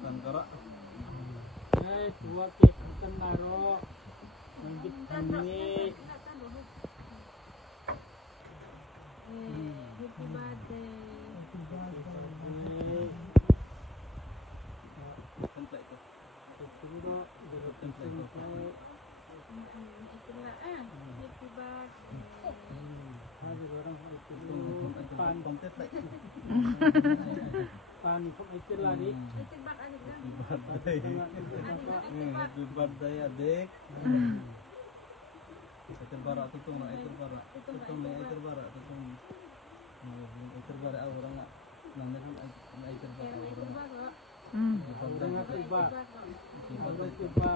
Tangkara. Tua kita naro lanjut ini. Happy birthday. Template itu. Tunggu, jadi template. Itulah happy birthday. Ada orang itu Pan komplit lagi. pan kok itu lagi. Happy Happy birthday adik. Itu barak tutung nak itu barak. Tutung ni itu barak tutung. Itu barak orang nak nanya kan itu barak orang. Orang apa? Orang apa?